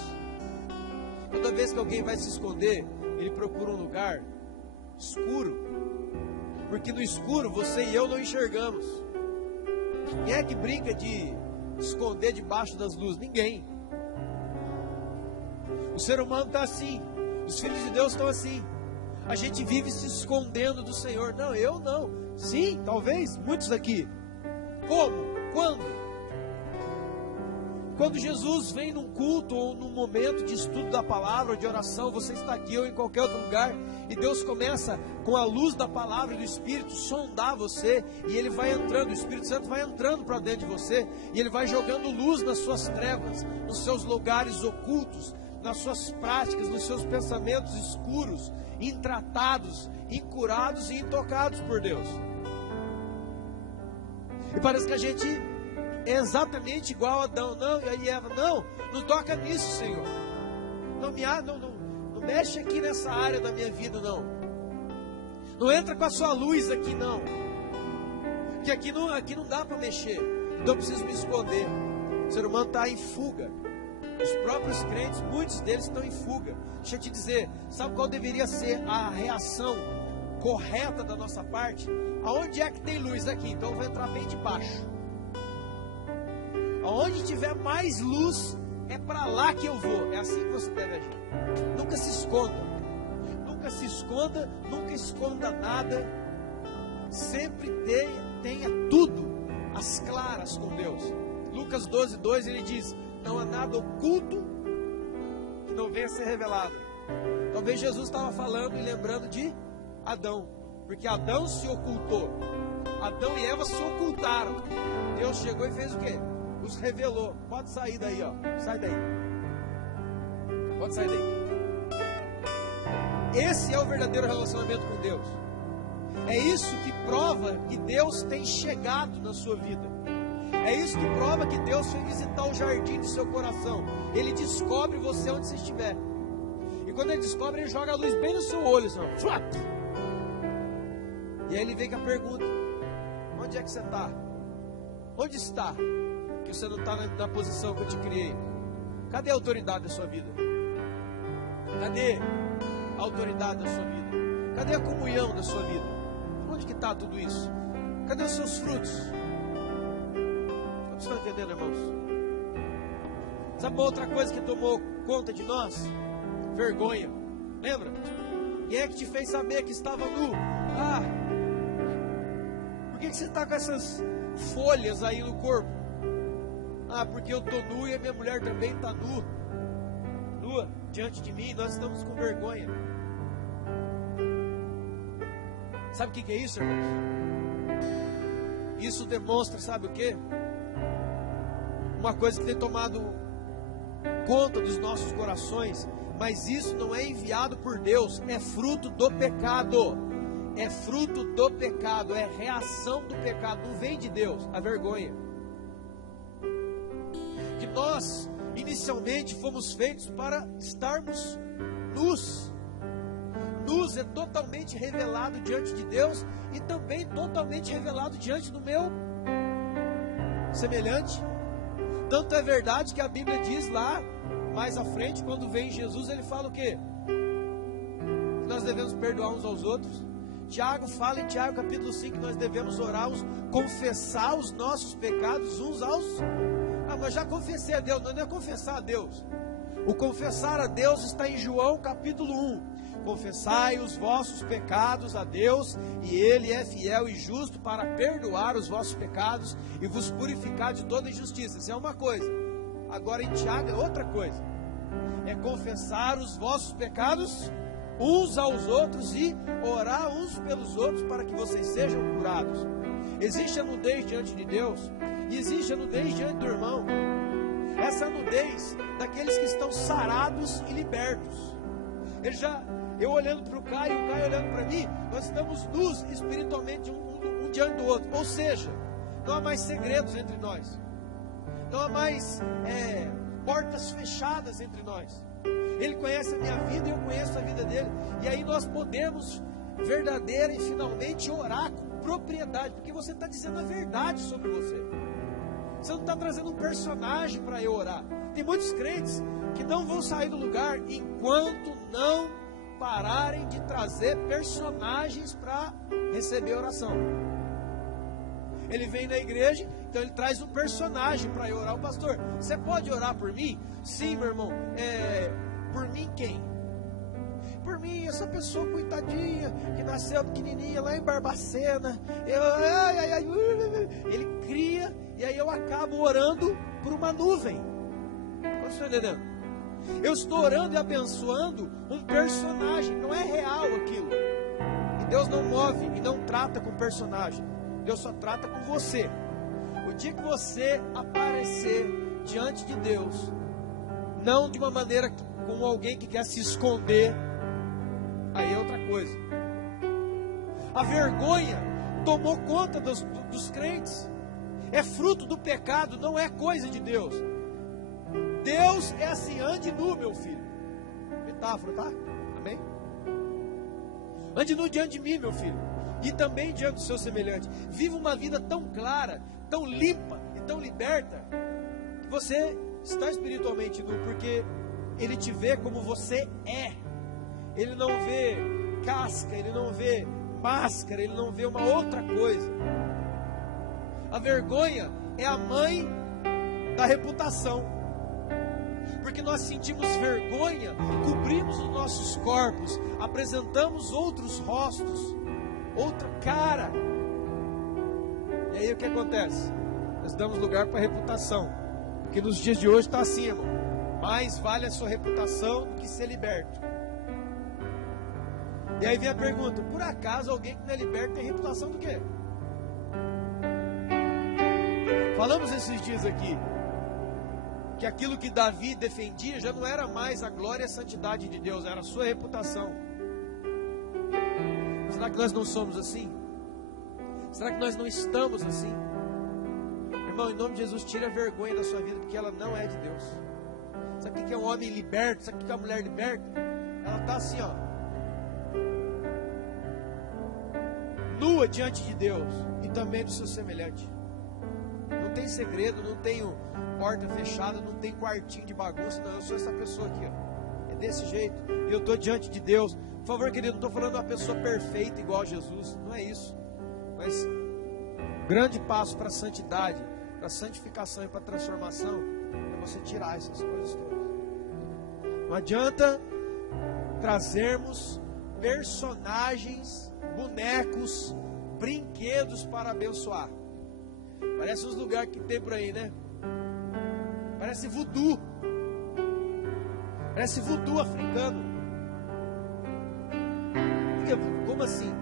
Toda vez que alguém vai se esconder, ele procura um lugar escuro, porque no escuro você e eu não enxergamos. Quem é que brinca de esconder debaixo das luzes? Ninguém. O ser humano está assim, os filhos de Deus estão assim. A gente vive se escondendo do Senhor. Não, eu não. Sim, talvez, muitos aqui. Como? Quando? Quando Jesus vem num culto ou num momento de estudo da palavra, ou de oração, você está aqui ou em qualquer outro lugar, e Deus começa com a luz da palavra e do Espírito sondar você, e Ele vai entrando, o Espírito Santo vai entrando para dentro de você, e Ele vai jogando luz nas suas trevas, nos seus lugares ocultos, nas suas práticas, nos seus pensamentos escuros, intratados, incurados e intocados por Deus. E parece que a gente é exatamente igual a Adão. Não, e aí Eva, não toca nisso, Senhor. Não mexe aqui nessa área da minha vida, não. Não entra com a sua luz aqui, não. Porque aqui não dá para mexer. Então eu preciso me esconder. O ser humano está em fuga. Os próprios crentes, muitos deles estão em fuga. Deixa eu te dizer, sabe qual deveria ser a reação correta da nossa parte? Aonde é que tem luz? Aqui, então eu vou entrar bem de baixo. Aonde tiver mais luz, é para lá que eu vou. É assim que você deve agir. Nunca se esconda. Nunca se esconda, nunca esconda nada. Sempre tenha tudo às claras com Deus. Lucas 12:2 ele diz: não há nada oculto que não venha a ser revelado. Talvez Jesus estava falando e lembrando de Adão, porque Adão se ocultou. Adão e Eva se ocultaram. Deus chegou e fez o quê? Os revelou. Pode sair daí, ó. Sai daí. Pode sair daí. Esse é o verdadeiro relacionamento com Deus. É isso que prova que Deus tem chegado na sua vida. É isso que prova que Deus foi visitar o jardim do seu coração. Ele descobre você onde você estiver. E quando Ele descobre, Ele joga a luz bem no seu olho, assim, ó. E aí Ele vem com a pergunta: onde é que você está? Onde está? Que você não está na posição que eu te criei. Cadê a autoridade da sua vida? Cadê a autoridade da sua vida? Cadê a comunhão da sua vida? Onde que está tudo isso? Cadê os seus frutos? Vocês estão entendendo, irmãos? Sabe uma outra coisa que tomou conta de nós? Vergonha. Lembra? Quem é que te fez saber que estava nu? Por que você está com essas folhas aí no corpo? Porque eu estou nu e a minha mulher também está nua diante de mim. Nós estamos com vergonha. Sabe o que é isso, irmãos? Isso demonstra, sabe o que? Uma coisa que tem tomado conta dos nossos corações, mas isso não é enviado por Deus, é fruto do pecado. É fruto do pecado, é reação do pecado, não vem de Deus, a vergonha. Que nós Inicialmente fomos feitos para estarmos nus. Nus é totalmente revelado diante de Deus e também totalmente revelado diante do meu semelhante. Tanto é verdade que a Bíblia diz lá, mais à frente, quando vem Jesus, ele fala o quê? Que nós devemos perdoar uns aos outros. Tiago fala em Tiago capítulo 5 que nós devemos orar, confessar os nossos pecados uns aos... mas já confessei a Deus. Não é confessar a Deus. O confessar a Deus está em João capítulo 1. Confessai os vossos pecados a Deus, e Ele é fiel e justo para perdoar os vossos pecados e vos purificar de toda injustiça. Isso é uma coisa. Agora em Tiago é outra coisa. É confessar os vossos pecados uns aos outros e orar uns pelos outros para que vocês sejam curados. Existe a nudez diante de Deus e existe a nudez diante do irmão. Essa é a nudez daqueles que estão sarados e libertos. Eu olhando para o Caio olhando para mim, nós estamos nus espiritualmente um diante do outro. Ou seja, não há mais segredos entre nós. Não há mais portas fechadas entre nós. Ele conhece a minha vida e eu conheço a vida dele. E aí nós podemos verdadeira e finalmente orar com propriedade, porque você está dizendo a verdade sobre você. Você não está trazendo um personagem para eu orar. Tem muitos crentes que não vão sair do lugar enquanto não pararem de trazer personagens para receber oração. Ele vem na igreja, então ele traz um personagem para eu orar. O pastor, você pode orar por mim? Sim, meu irmão. Por mim quem? Por mim, essa pessoa coitadinha, que nasceu pequenininha lá em Barbacena. Ele cria, e aí eu acabo orando por uma nuvem. Você está entendendo? Eu estou orando e abençoando um personagem, não é real aquilo. E Deus não move e não trata com personagem. Deus só trata com você. O dia que você aparecer diante de Deus, não de uma maneira como alguém que quer se esconder, aí é outra coisa. A vergonha tomou conta dos crentes. É fruto do pecado, não é coisa de Deus. Deus é assim, ande nu, meu filho. Metáfora, tá? Amém? Ande nu diante de mim, meu filho. E também diante do seu semelhante. Viva uma vida tão clara, tão limpa e tão liberta, que você está espiritualmente nu, porque Ele te vê como você é. Ele não vê casca, Ele não vê máscara, Ele não vê uma outra coisa. A vergonha é a mãe da reputação. Porque nós sentimos vergonha, cobrimos os nossos corpos, apresentamos outros rostos, outra cara. E aí o que acontece? Nós damos lugar para a reputação. Porque nos dias de hoje está assim, irmão. Mais vale a sua reputação do que ser liberto. E aí vem a pergunta: por acaso alguém que não é liberto tem reputação do quê? Falamos esses dias aqui que aquilo que Davi defendia já não era mais a glória e a santidade de Deus, era a sua reputação. Será que nós não somos assim? Será que nós não estamos assim? Irmão, em nome de Jesus, tira a vergonha da sua vida, porque ela não é de Deus. Sabe o que é um homem liberto? Sabe o que é uma mulher liberta? Ela está assim, ó, nua diante de Deus e também do seu semelhante. Não tem segredo, não tenho porta fechada, não tem quartinho de bagunça. Não, eu sou essa pessoa aqui, ó. É desse jeito. E eu estou diante de Deus. Por favor, querido, não estou falando de uma pessoa perfeita igual a Jesus. Não é isso. Mas grande passo para a santidade, para a santificação e para a transformação é você tirar essas coisas todas. Não adianta trazermos personagens, bonecos, brinquedos para abençoar. Parece uns lugares que tem por aí, né? Parece voodoo. Parece voodoo africano. Como assim?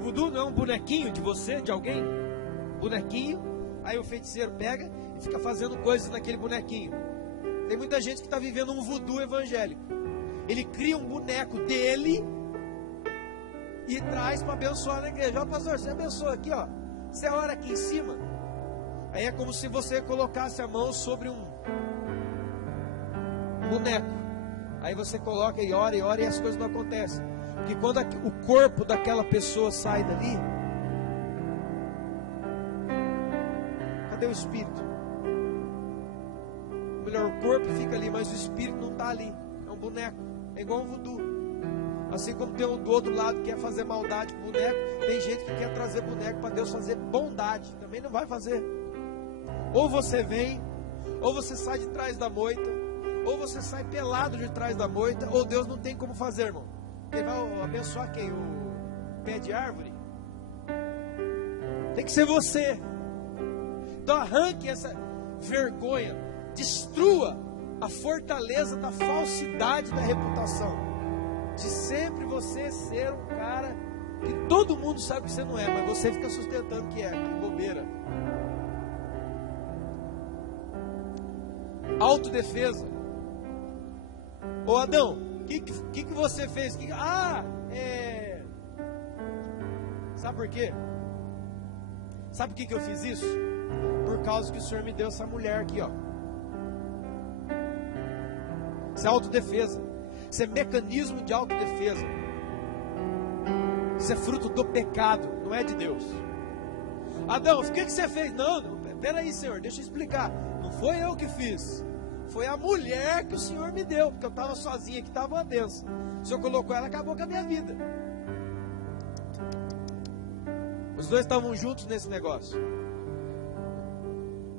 Voodoo não é um bonequinho de você, de alguém? Bonequinho. Aí o feiticeiro pega e fica fazendo coisas naquele bonequinho. Tem muita gente que está vivendo um voodoo evangélico. Ele cria um boneco dele e traz para abençoar na igreja. Ó, pastor, você abençoa aqui, ó. Você ora aqui em cima. Aí é como se você colocasse a mão sobre boneco. Aí você coloca e ora e as coisas não acontecem. Porque quando o corpo daquela pessoa sai dali, cadê o espírito? Ou melhor, o corpo fica ali, mas o espírito não está ali. É um boneco, é igual um voodoo. Assim como tem um do outro lado que quer fazer maldade com boneco, tem gente que quer trazer boneco para Deus fazer bondade. Também não vai fazer. Ou você vem, ou você sai de trás da moita, ou você sai pelado de trás da moita, ou Deus não tem como fazer, irmão. Ele vai abençoar quem? O pé de árvore? Tem que ser você. Então arranque essa vergonha, destrua a fortaleza da falsidade da reputação, de sempre você ser um cara que todo mundo sabe que você não é, mas você fica sustentando que é, que bobeira. Autodefesa. Ô Adão, o que você fez? Sabe por quê? Sabe por que eu fiz isso? Por causa que o Senhor me deu essa mulher aqui, ó. Isso é autodefesa. Isso é mecanismo de autodefesa. Isso é fruto do pecado, não é de Deus. Adão, o que você fez? Não, peraí, Senhor, deixa eu explicar. Não foi eu que fiz. Foi a mulher que o Senhor me deu, porque eu estava sozinha aqui, estava uma benção. O Senhor colocou ela, acabou com a minha vida. Os dois estavam juntos nesse negócio.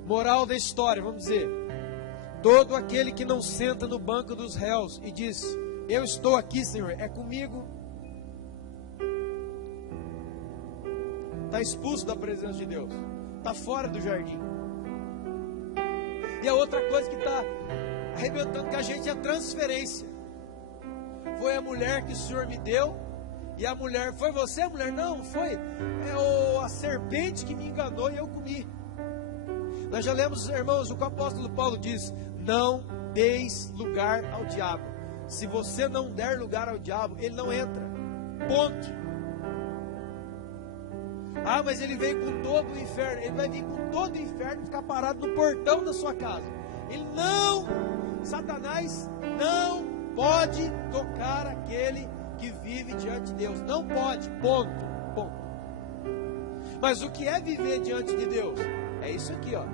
Moral da história, vamos dizer: todo aquele que não senta no banco dos réus e diz: eu estou aqui, Senhor, é comigo, está expulso da presença de Deus, está fora do jardim. E a outra coisa que está arrebentando com a gente é a transferência. Foi a mulher que o Senhor me deu, e a mulher, foi você a mulher? Não, foi a serpente que me enganou e eu comi. Nós já lemos, irmãos, o que o apóstolo Paulo diz: não deis lugar ao diabo. Se você não der lugar ao diabo, ele não entra. Ponto. Ah, mas ele veio com todo o inferno. Ele vai vir com todo o inferno e ficar parado no portão da sua casa. Satanás não pode tocar aquele que vive diante de Deus. Não pode, ponto. Mas o que é viver diante de Deus? É isso aqui, ó.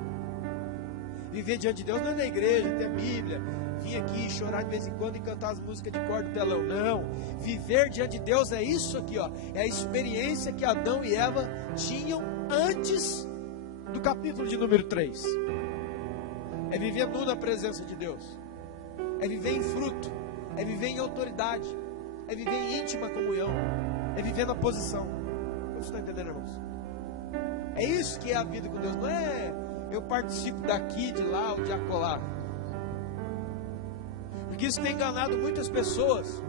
Viver diante de Deus não é na igreja, ter Bíblia, vir aqui chorar de vez em quando e cantar as músicas de cor do telão. Não. Viver diante de Deus é isso aqui, ó. É a experiência que Adão e Eva tinham antes do capítulo de número 3. É viver nu na presença de Deus. É viver em fruto. É viver em autoridade. É viver em íntima comunhão. É viver na posição. Você está entendendo, irmãos? É isso que é a vida com Deus. Não é eu participo daqui, de lá ou de acolá. Porque isso tem enganado muitas pessoas.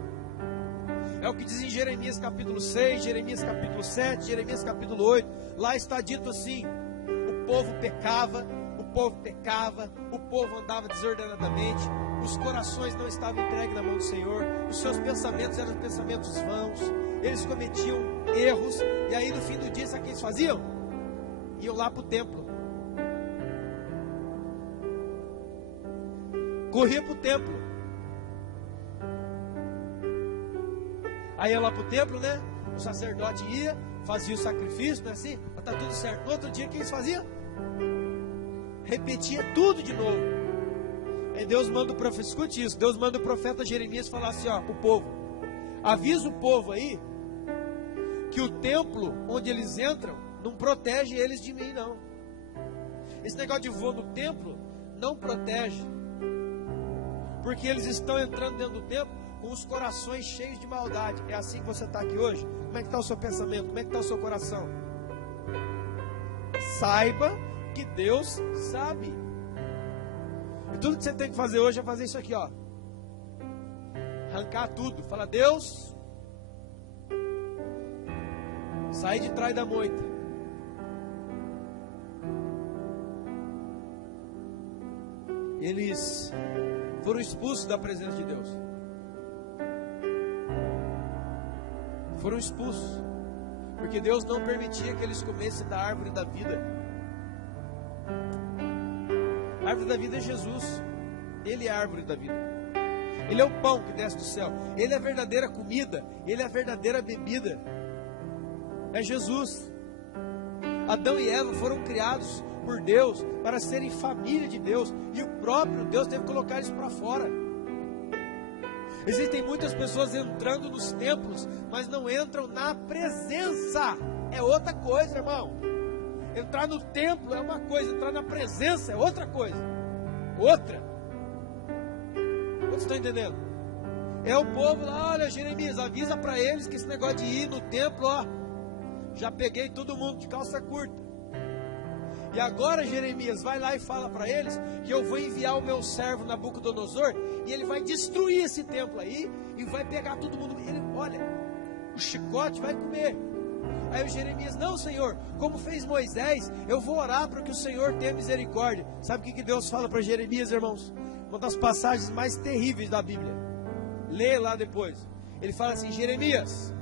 É o que diz em Jeremias capítulo 6, Jeremias capítulo 7, Jeremias capítulo 8. Lá está dito assim: o povo pecava, o povo andava desordenadamente, os corações não estavam entregues na mão do Senhor, os seus pensamentos eram pensamentos vãos, eles cometiam erros, e aí no fim do dia, sabe o que eles faziam? Iam lá para o templo, corria para o templo, aí ia lá para o templo, né? O sacerdote ia, fazia o sacrifício, não é assim? Está tudo certo. No outro dia, o que eles faziam? Repetia tudo de novo. Aí Deus manda o profeta, escute isso, Deus manda o profeta Jeremias falar assim, ó, o povo: avisa o povo aí que o templo onde eles entram não protege eles de mim, não. Esse negócio de voo no templo não protege, porque eles estão entrando dentro do templo com os corações cheios de maldade. É assim que você está aqui hoje? Como é que está o seu pensamento? Como é que está o seu coração? Saiba que Deus sabe. E tudo que você tem que fazer hoje é fazer isso aqui, ó. Arrancar tudo. Fala: Deus, sai de trás da moita. Eles foram expulsos da presença de Deus. Foram expulsos porque Deus não permitia que eles comessem da árvore da vida. A árvore da vida é Jesus. Ele é a árvore da vida. Ele é o pão que desce do céu. Ele é a verdadeira comida. Ele é a verdadeira bebida. É Jesus. Adão e Eva foram criados por Deus para serem família de Deus. E o próprio Deus teve que colocar eles para fora. Existem muitas pessoas entrando nos templos, mas não entram na presença. É outra coisa, irmão. Entrar no templo é uma coisa, entrar na presença é outra coisa. Outra. Vocês estão entendendo? É o povo lá, olha, Jeremias, avisa para eles que esse negócio de ir no templo, ó, já peguei todo mundo de calça curta. E agora, Jeremias, vai lá e fala para eles que eu vou enviar o meu servo Nabucodonosor e ele vai destruir esse templo aí e vai pegar todo mundo. Ele, olha, o chicote vai comer. Aí o Jeremias, não, Senhor, como fez Moisés, eu vou orar para que o Senhor tenha misericórdia. Sabe o que Deus fala para Jeremias, irmãos? Uma das passagens mais terríveis da Bíblia. Lê lá depois. Ele fala assim, Jeremias,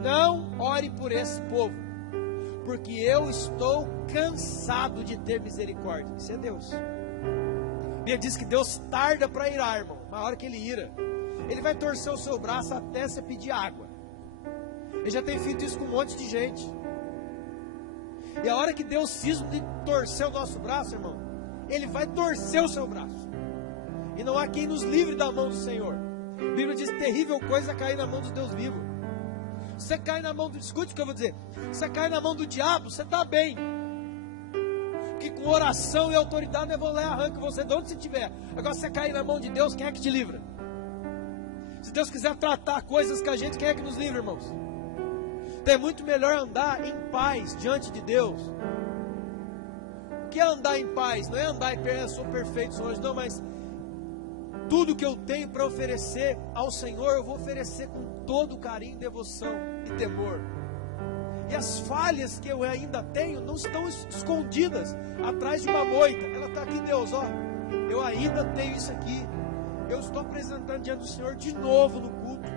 não ore por esse povo, porque eu estou cansado de ter misericórdia. Isso é Deus. A Bíblia diz que Deus tarda para irar, irmão. Na hora que Ele ira, Ele vai torcer o seu braço até você pedir água. Ele já tem feito isso com um monte de gente. E a hora que Deus cisma de torcer o nosso braço, irmão, Ele vai torcer o seu braço. E não há quem nos livre da mão do Senhor. A Bíblia diz, terrível coisa é cair na mão do Deus vivo. Você cai na mão do... Escute o que eu vou dizer. Você cai na mão do diabo, você está bem. Porque com oração e autoridade eu vou lá e arranco você de onde você estiver. Agora você cair na mão de Deus, quem é que te livra? Se Deus quiser tratar coisas com a gente, quem é que nos livra, irmãos? Então é muito melhor andar em paz diante de Deus. O que é andar em paz? Não é andar em paz, eu sou perfeito hoje, não, mas tudo que eu tenho para oferecer ao Senhor, eu vou oferecer com todo carinho, devoção e temor. E as falhas que eu ainda tenho não estão escondidas atrás de uma moita. Ela está aqui, Deus, ó, eu ainda tenho isso aqui. Eu estou apresentando diante do Senhor de novo no culto.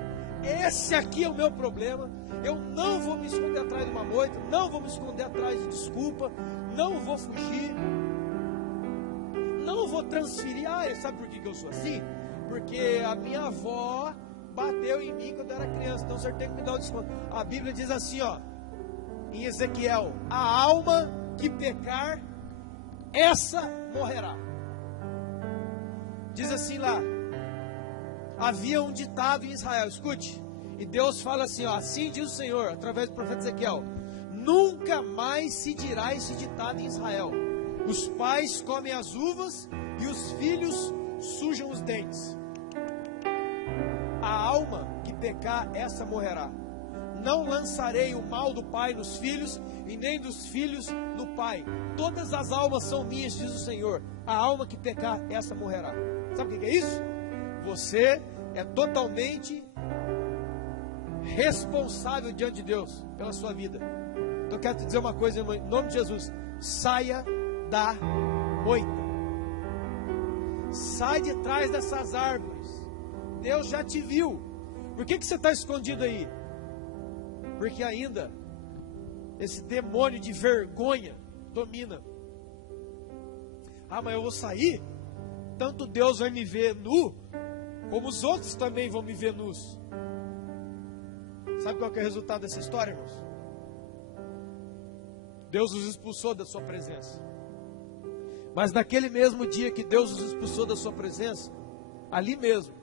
Esse aqui é o meu problema. Eu não vou me esconder atrás de uma moita, não vou me esconder atrás de desculpa, não vou fugir, não vou transferir. Sabe por que eu sou assim? Porque a minha avó bateu em mim quando eu era criança, então o Senhor tem que me dar um desconto. A Bíblia diz assim, ó, em Ezequiel, a alma que pecar, essa morrerá. Diz assim lá, havia um ditado em Israel, escute, e Deus fala assim, ó, assim diz o Senhor, através do profeta Ezequiel, nunca mais se dirá esse ditado em Israel, os pais comem as uvas e os filhos sujam os dentes. A alma que pecar, essa morrerá. Não lançarei o mal do pai nos filhos e nem dos filhos no pai. Todas as almas são minhas, diz o Senhor. A alma que pecar, essa morrerá. Sabe o que é isso? Você é totalmente responsável diante de Deus pela sua vida. Então eu quero te dizer uma coisa, irmão, em nome de Jesus, saia da moita. Sai de trás dessas árvores. Deus já te viu. Por que você está escondido aí? Porque ainda esse demônio de vergonha domina. Mas eu vou sair? Tanto Deus vai me ver nu, como os outros também vão me ver nus. Sabe qual que é o resultado dessa história, irmãos? Deus os expulsou da sua presença. Mas naquele mesmo dia que Deus os expulsou da sua presença, ali mesmo,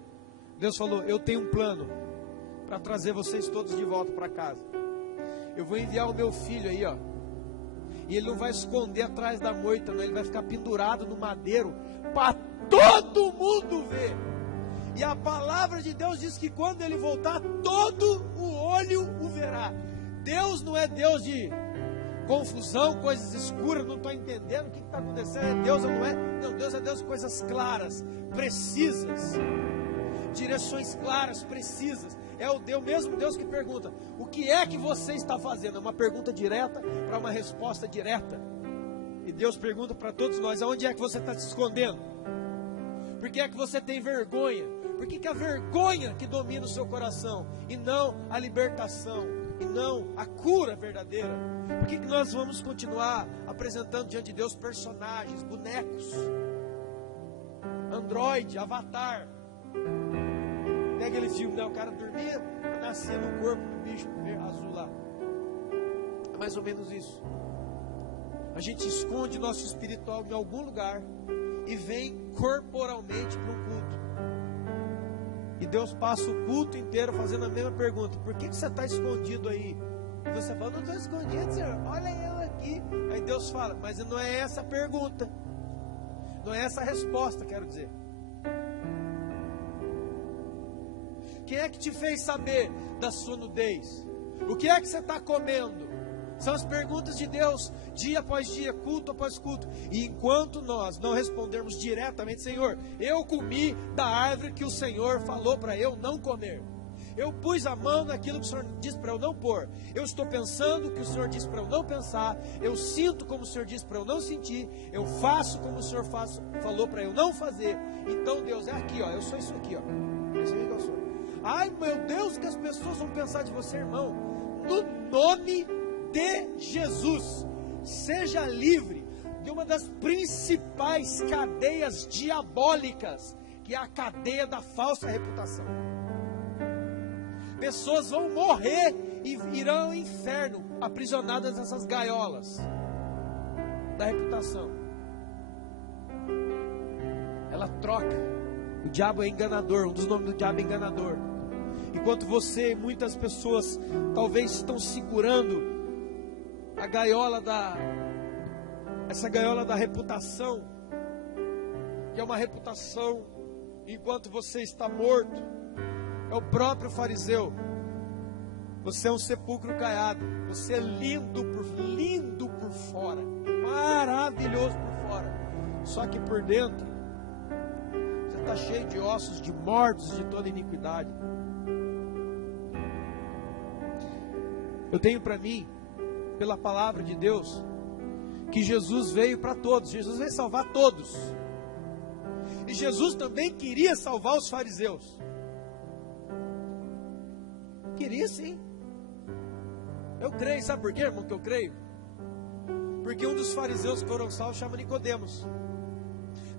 Deus falou, eu tenho um plano para trazer vocês todos de volta para casa. Eu vou enviar o meu filho aí, ó. E ele não vai esconder atrás da moita, não. Ele vai ficar pendurado no madeiro para todo mundo ver. E a palavra de Deus diz que quando ele voltar, todo o olho o verá. Deus não é Deus de confusão, coisas escuras, não estou entendendo o que está acontecendo. É Deus ou não é? Não, Deus é Deus de coisas claras, precisas. Direções claras, precisas. É o mesmo Deus que pergunta, o que é que você está fazendo? É uma pergunta direta para uma resposta direta. E Deus pergunta para todos nós, aonde é que você está se escondendo? Por que é que você tem vergonha? Por que é a vergonha que domina o seu coração? E não a libertação, e não a cura verdadeira? Por que nós vamos continuar apresentando diante de Deus personagens, bonecos, androide, avatar? Tem aquele filme, né? O cara dormia, nascia no corpo do bicho azul lá. É mais ou menos isso. A gente esconde nosso espiritual em algum lugar e vem corporalmente para um culto. E Deus passa o culto inteiro fazendo a mesma pergunta: por que você está escondido aí? E você fala: não estou escondido, Senhor, olha eu aqui. Aí Deus fala: mas não é essa a pergunta, não é essa a resposta, quero dizer. Quem é que te fez saber da sua nudez? O que é que você está comendo? São as perguntas de Deus, dia após dia, culto após culto. E enquanto nós não respondermos diretamente: Senhor, eu comi da árvore que o Senhor falou para eu não comer. Eu pus a mão naquilo que o Senhor disse para eu não pôr. Eu estou pensando o que o Senhor disse para eu não pensar. Eu sinto como o Senhor disse para eu não sentir. Eu faço como o Senhor falou para eu não fazer. Então Deus, é aqui, ó, eu sou isso aqui, ó. É isso aí que eu sou. Ai, meu Deus, o que as pessoas vão pensar de você, irmão? No nome de Jesus, seja livre de uma das principais cadeias diabólicas, que é a cadeia da falsa reputação. Pessoas vão morrer e irão ao inferno, aprisionadas nessas gaiolas da reputação. Ela troca. O diabo é enganador, um dos nomes do diabo é enganador. Enquanto você e muitas pessoas talvez estão segurando essa gaiola da reputação, que é uma reputação enquanto você está morto, é o próprio fariseu. Você é um sepulcro caiado, você é lindo por fora, maravilhoso por fora, só que por dentro você está cheio de ossos de mortos de toda iniquidade. Eu tenho para mim, pela palavra de Deus, que Jesus veio para todos. Jesus veio salvar todos. E Jesus também queria salvar os fariseus. Queria sim. Eu creio, sabe por quê, irmão, que eu creio? Porque um dos fariseus que foram salvos chama Nicodemos.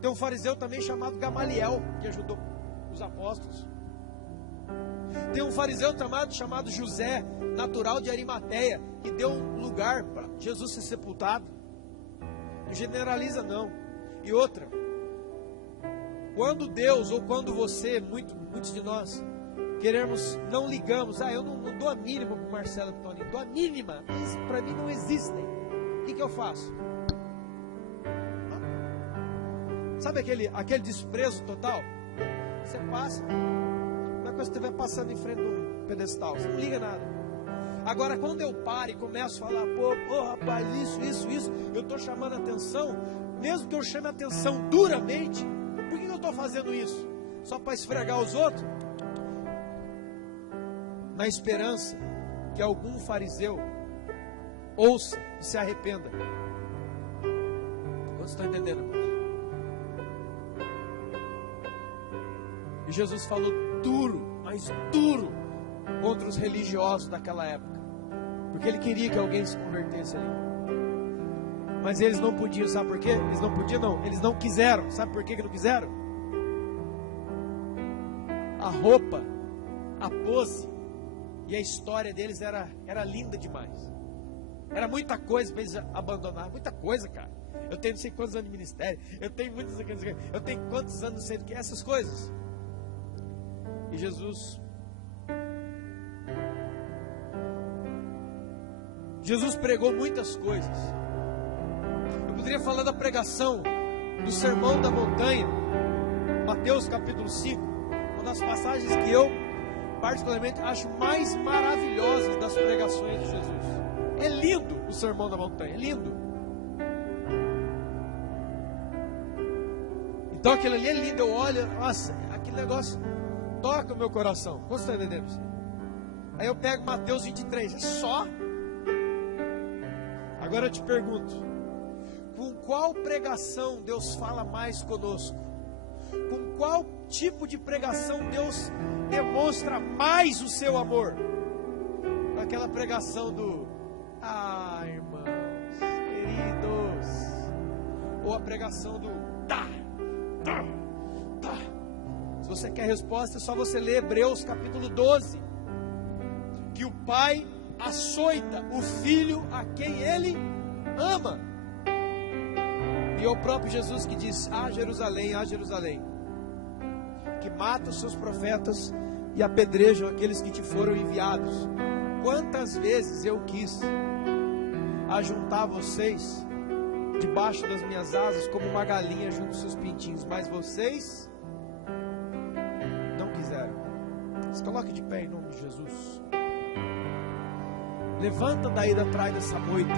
Tem um fariseu também chamado Gamaliel, que ajudou os apóstolos. Tem um fariseu chamado José, natural de Arimateia, que deu um lugar para Jesus ser sepultado. Não generaliza não. E outra, quando Deus ou quando você, muitos de nós, não ligamos: eu não dou a mínima para o Marcelo e para o Toninho, dou a mínima, isso para mim não existem. O que eu faço? Sabe aquele desprezo total? Você passa, não é quando você estiver passando em frente de um pedestal, você não liga nada. Agora, quando eu paro e começo a falar: pô, rapaz, isso, eu estou chamando a atenção, mesmo que eu chame a atenção duramente, por que eu estou fazendo isso? Só para esfregar os outros? Na esperança que algum fariseu ouça e se arrependa. Vocês estão entendendo, irmãos? E Jesus falou duro, mas duro, contra os religiosos daquela época, porque ele queria que alguém se convertesse ali. Mas eles não podiam, sabe por quê? Eles não podiam não, eles não quiseram. Sabe por que não quiseram? A roupa, a pose e a história deles era linda demais. Era muita coisa para eles abandonar, muita coisa, cara. Eu tenho não sei quantos anos de ministério, eu tenho muitos anos, eu tenho quantos anos, não sei do que, essas coisas. E Jesus pregou muitas coisas. Eu poderia falar da pregação do Sermão da Montanha, Mateus capítulo 5, uma das passagens que eu particularmente acho mais maravilhosas das pregações de Jesus. É lindo o Sermão da Montanha, é lindo. Então aquilo ali é lindo, eu olho, nossa, aquele negócio toca o meu coração. Como você está entendendo isso? Aí eu pego Mateus 23, é só. Agora eu te pergunto, com qual pregação Deus fala mais conosco? Com qual tipo de pregação Deus demonstra mais o seu amor? Com aquela pregação do: irmãos, queridos. Ou a pregação do tá. Se você quer resposta, é só você ler Hebreus capítulo 12. Que o pai açoita o filho a quem ele ama. E é o próprio Jesus que diz: ah, Jerusalém, que mata os seus profetas e apedrejam aqueles que te foram enviados. Quantas vezes eu quis ajuntar vocês debaixo das minhas asas, como uma galinha junto aos seus pintinhos, mas vocês não quiseram. Se coloque de pé em nome de Jesus. Levanta daí da trás dessa moita.